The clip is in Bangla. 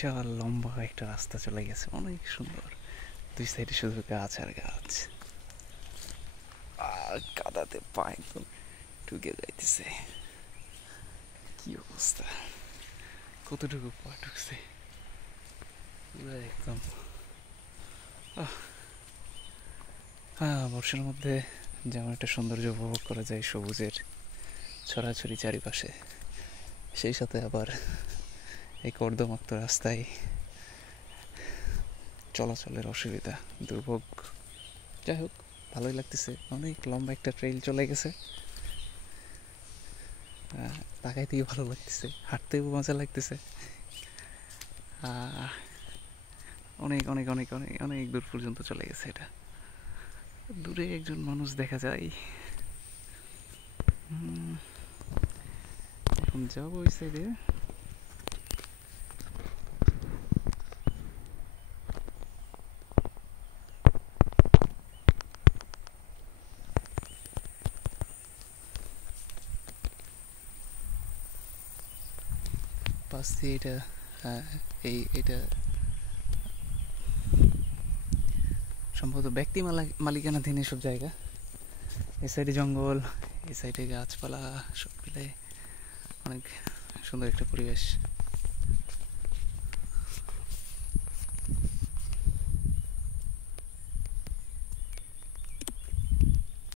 বিশাল লম্বা একটা রাস্তা চলে গেছে, অনেক সুন্দর। দুই সাইডে শুধু গাছ আর গাছ, কাদাতে পা একদম ঢুকে যাইতেছে। কি অবস্থা, কতটুকু পা ঢুকছে পুরো একদম। হ্যাঁ, বর্ষার মধ্যে যেমন একটা সৌন্দর্য উপভোগ করা যায়, সবুজের ছড়াছড়ি চারিপাশে, সেই সাথে আবার এই কর্দমাক্ত রাস্তায় চলাচলের অসুবিধা, দুর্ভোগ। যাই হোক, ভালোই লাগতেছে। অনেক লম্বা একটা ট্রেইল চলে গেছে, তাকাইতেই ভালো লাগতেছে, হাঁটতেও মজা লাগতেছে। অনেক অনেক অনেক অনেক অনেক দূর পর্যন্ত চলে গেছে এটা। দূরে একজন মানুষ দেখা যায়। এখন যাবো ওই সাইডে। পাশ দিয়ে এটা, এটা সম্ভবত ব্যক্তি মালিকানাধীন এসব জায়গা। এই সাইডে জঙ্গল, এই সাইডে গাছপালা, সব মিলে অনেক সুন্দর একটা পরিবেশ।